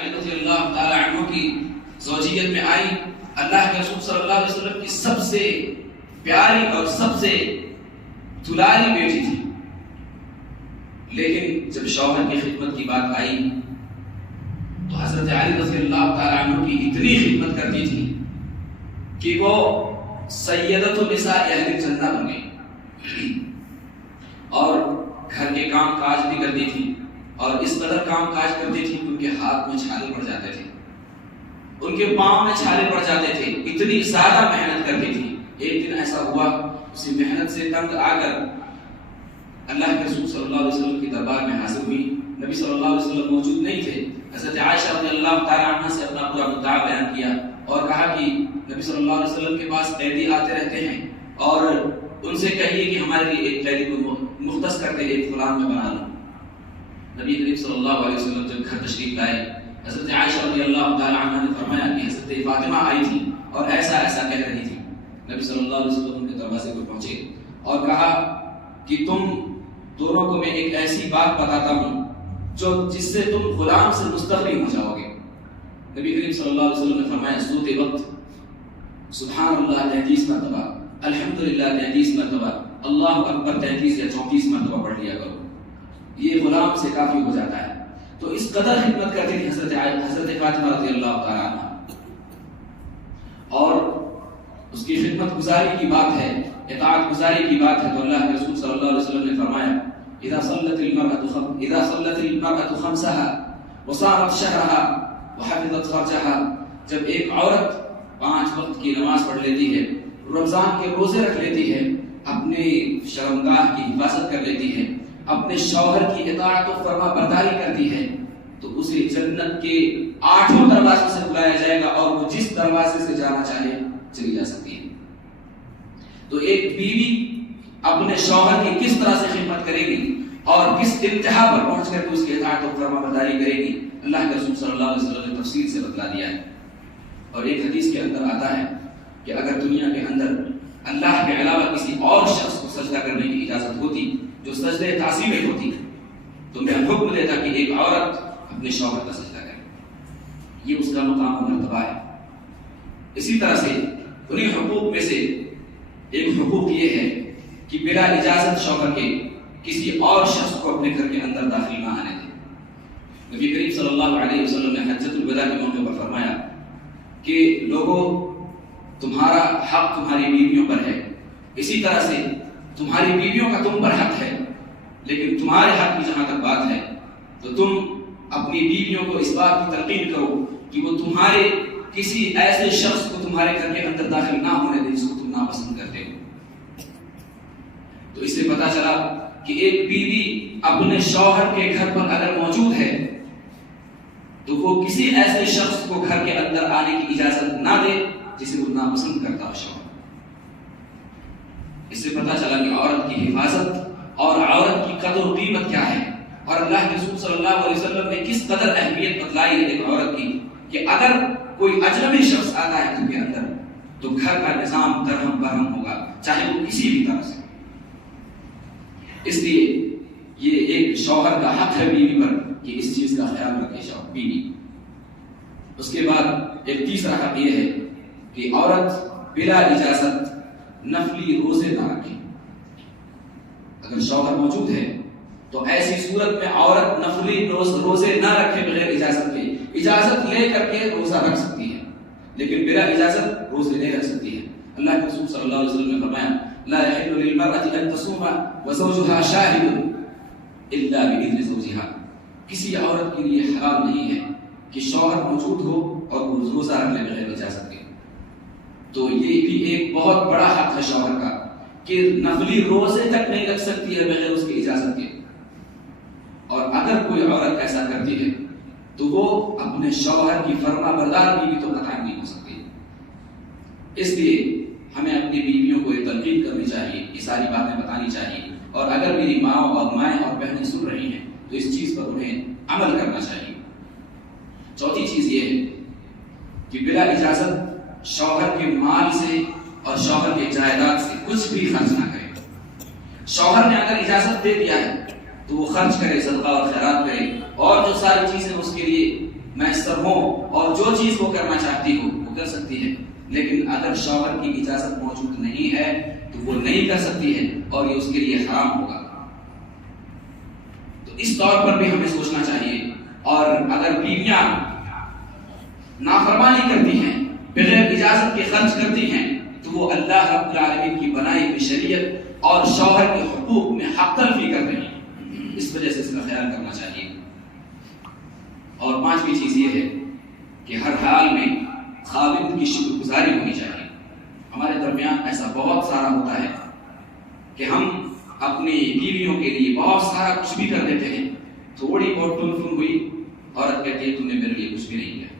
علی رضی اللہ تعالی عنہ کی زوجیت میں آئی، اللہ کے رسول صلی اللہ علیہ وسلم کی سب سے پیاری اور سب سے دلاری بیٹی تھی، لیکن جب شوہر کی خدمت کی بات آئی تو حضرت علی رضی اللہ تعالی عنہ کی اتنی خدمت کرتی تھی کہ وہ سیدۃ النساء اہل الجنہ بن گئی، اور گھر کے کام کاج بھی کرتی تھی، اور اس قدر کام کاج کرتی تھی کہ ان کے ہاتھ میں چھالے پڑ جاتے تھے، ان کے پاؤں میں چھالے پڑ جاتے تھے، اتنی زیادہ محنت کرتی تھی۔ ایک دن ایسا ہوا، اسی محنت سے تنگ آ کر اللہ کے رسول صلی اللہ علیہ وسلم کی دربار میں حاضر ہوئی۔ نبی صلی اللہ علیہ وسلم موجود نہیں تھے۔ حضرت عائشہ رضی اللہ تعالی عنہا سے اپنا پورا مدعا بیان کیا اور کہا کہ نبی صلی اللہ علیہ وسلم کے پاس قیدی آتے رہتے ہیں، اور ان سے کہیے کہ ہمارے لیے ایک قیدی کو مختص کر کے ایک غلام میں بنا لو۔ نبی کریم صلی اللہ علیہ وسلم جب گھر تشریف لائے، حضرت عائشہ رضی اللہ تعالی عنہا نے فرمایا کہ حضرت فاطمہ آئی تھی اور ایسا ایسا کہہ رہی تھی۔ نبی صلی اللہ علیہ وسلم کے دروازے پر پہنچے اور کہا کہ تم دونوں کو میں ایک ایسی بات بتاتا ہوں جس سے تم غلام سے مستغنی ہو جاؤ گے۔ نبی کریم صلی اللہ علیہ وسلم نے فرمایا سوتے وقت سبحان اللہ 33 مرتبہ، الحمدللہ 33 مرتبہ، اللہ اکبر 33 یا 34 مرتبہ پڑھ لیا کرو، یہ غلام سے کافی ہو جاتا ہے۔ تو اس قدر خدمت کرتی تھی حضرت فاطمہ رضی اللہ تعالی عنہ۔ اور اس کی خدمت گزاری کی بات ہے، اطاعت گزاری کی بات ہے، تو اللہ کے رسول صلی اللہ علیہ وسلم نے فرمایا اذا صلت المرأة خمسها وصامت شهرها وحفظت فرجها، جب ایک عورت 5 وقت کی نماز پڑھ لیتی ہے، رمضان کے روزے رکھ لیتی ہے، اپنے شرمگاہ کی حفاظت کر لیتی ہے، اپنے شوہر کی اطاعت و فرما برداری کرتی ہے، تو اسے جنت کے 8 دروازوں سے بلایا جائے گا اور وہ جس دروازے سے جانا چاہے چلی جا سکتی ہے۔ تو ایک بیوی اپنے شوہر کی کس طرح سے خدمت کرے گی اور کس انتہا پر پہنچ کر کے اس کی اطاعت و فرما برداری کرے گی، اللہ کے رسول صلی اللہ علیہ وسلم نے تفصیل سے بتلا دیا ہے۔ اور ایک حدیث کے اندر آتا ہے کہ اگر دنیا کے اندر اللہ کے علاوہ کسی اور شخص کو سجدہ کرنے کی اجازت ہوتی جو سجدہ تعظیمی ہوتی، تو میں حکم دیتا کہ ایک عورت اپنے شوہر کا سجدہ کرے، یہ اس کا مقام و مرتبہ ہے۔ اسی طرح سے انہیں حقوق میں سے ایک حقوق یہ ہے کہ بلا اجازت شوہر کے کسی اور شخص کو اپنے گھر کے اندر داخل نہ آنے دیں۔ نبی کریم صلی اللہ علیہ وسلم نے حجۃ الوداع کے موقع پر فرمایا کہ لوگوں، تمہارا حق تمہاری بیویوں پر ہے، اسی طرح سے تمہاری بیویوں کا تم پر حق ہے، لیکن تمہارے حق کی جہاں تک بات ہے تو تم اپنی بیویوں کو اس بات کی تلقین کرو کہ وہ تمہارے کسی ایسے شخص کو تمہارے گھر کے اندر داخل نہ ہونے دیں جس کو تم ناپسند کرتے ہو۔ تو اس سے پتہ چلا کہ ایک بیوی اپنے شوہر کے گھر پر اگر موجود ہے تو وہ کسی ایسے شخص کو گھر کے اندر آنے کی اجازت نہ دے جسے وہ ناپسند کرتا ہو شوہر۔ اس سے پتہ چلا کہ عورت کی حفاظت اور عورت کی قدر و قیمت کیا ہے، اور اللہ کے رسول صلی اللہ علیہ وسلم نے کس قدر اہمیت بتلائی ہے ایک عورت کی، کہ اگر کوئی اجنبی شخص آتا ہے گھر کے اندر تو گھر کا نظام درہم برہم ہوگا، چاہے وہ کسی بھی طرح سے۔ اس لیے یہ ایک شوہر کا حق ہے بیوی پر کہ اس چیز کا خیال رکھے شوہر بیوی۔ اس کے بعد ایک تیسرا حق یہ ہے کہ عورت بلا اجازت نفلی روزے نہ رکھے۔ اگر شوہر موجود ہے تو ایسی صورت میں عورت نفلی روزے نہ رکھے بغیر اجازت کے، اجازت لے کر کے روزہ رکھ سکتی ہے، لیکن بلا اجازت روزے نہیں رکھ سکتی ہے۔ اللہ کے رسول صلی اللہ علیہ وسلم نے فرمایا لا يحل للمرأة ان تصوم وزوجها شاهد الا باذن زوجها، کسی عورت کے لیے حرام نہیں ہے کہ شوہر موجود ہو اور وہ روزہ رکھ لے بغیر اجازت کے۔ تو یہ بھی ایک بہت بڑا حق ہے شوہر کا کہ نفلی روزے تک نہیں رکھ سکتی ہے بغیر اس کی اجازت کے، اور اگر کوئی عورت ایسا کرتی ہے تو وہ اپنے شوہر کی فرما بردار بھی تو قطعی نہیں ہو سکتی۔ اس لیے ہمیں اپنی بیویوں کو یہ تلقین کرنی چاہیے، یہ ساری باتیں بتانی چاہیے، اور اگر میری ماں اور مائیں اور بہنیں سن رہی ہیں تو اس چیز پر انہیں عمل کرنا چاہیے۔ چوتھی چیز یہ ہے کہ بلا اجازت شوہر کے مال سے اور شوہر کے جائیداد سے کچھ بھی خرچ نہ کرے۔ شوہر نے اگر اجازت دے دیا ہے تو وہ خرچ کرے، صدقہ اور خیرات کرے، اور جو ساری چیزیں اس کے لیے میسر جو چیز وہ کرنا چاہتی ہو وہ کر سکتی ہے، لیکن اگر شوہر کی اجازت موجود نہیں ہے تو وہ نہیں کر سکتی ہے اور یہ اس کے لیے حرام ہوگا۔ تو اس طور پر بھی ہمیں سوچنا چاہیے۔ اور اگر بیویاں نافرمانی کرتی ہیں، بغیر اجازت کے خرچ کرتی ہیں، تو وہ اللہ رب العالمین کی بنائی ہوئی شریعت اور شوہر کے حقوق میں حق تلفی کر رہی ہیں، اس وجہ سے اس کا خیال کرنا چاہیے۔ اور پانچویں چیز یہ ہے کہ ہر حال میں خاوند کی شکر گزاری ہونی چاہیے۔ ہمارے درمیان ایسا بہت سارا ہوتا ہے کہ ہم اپنی بیویوں کے لیے بہت سارا کچھ بھی کر دیتے ہیں، تھوڑی بہت ٹن ٹن ہوئی عورت کہتی ہے تم نے میرے لیے کچھ بھی نہیں کیا۔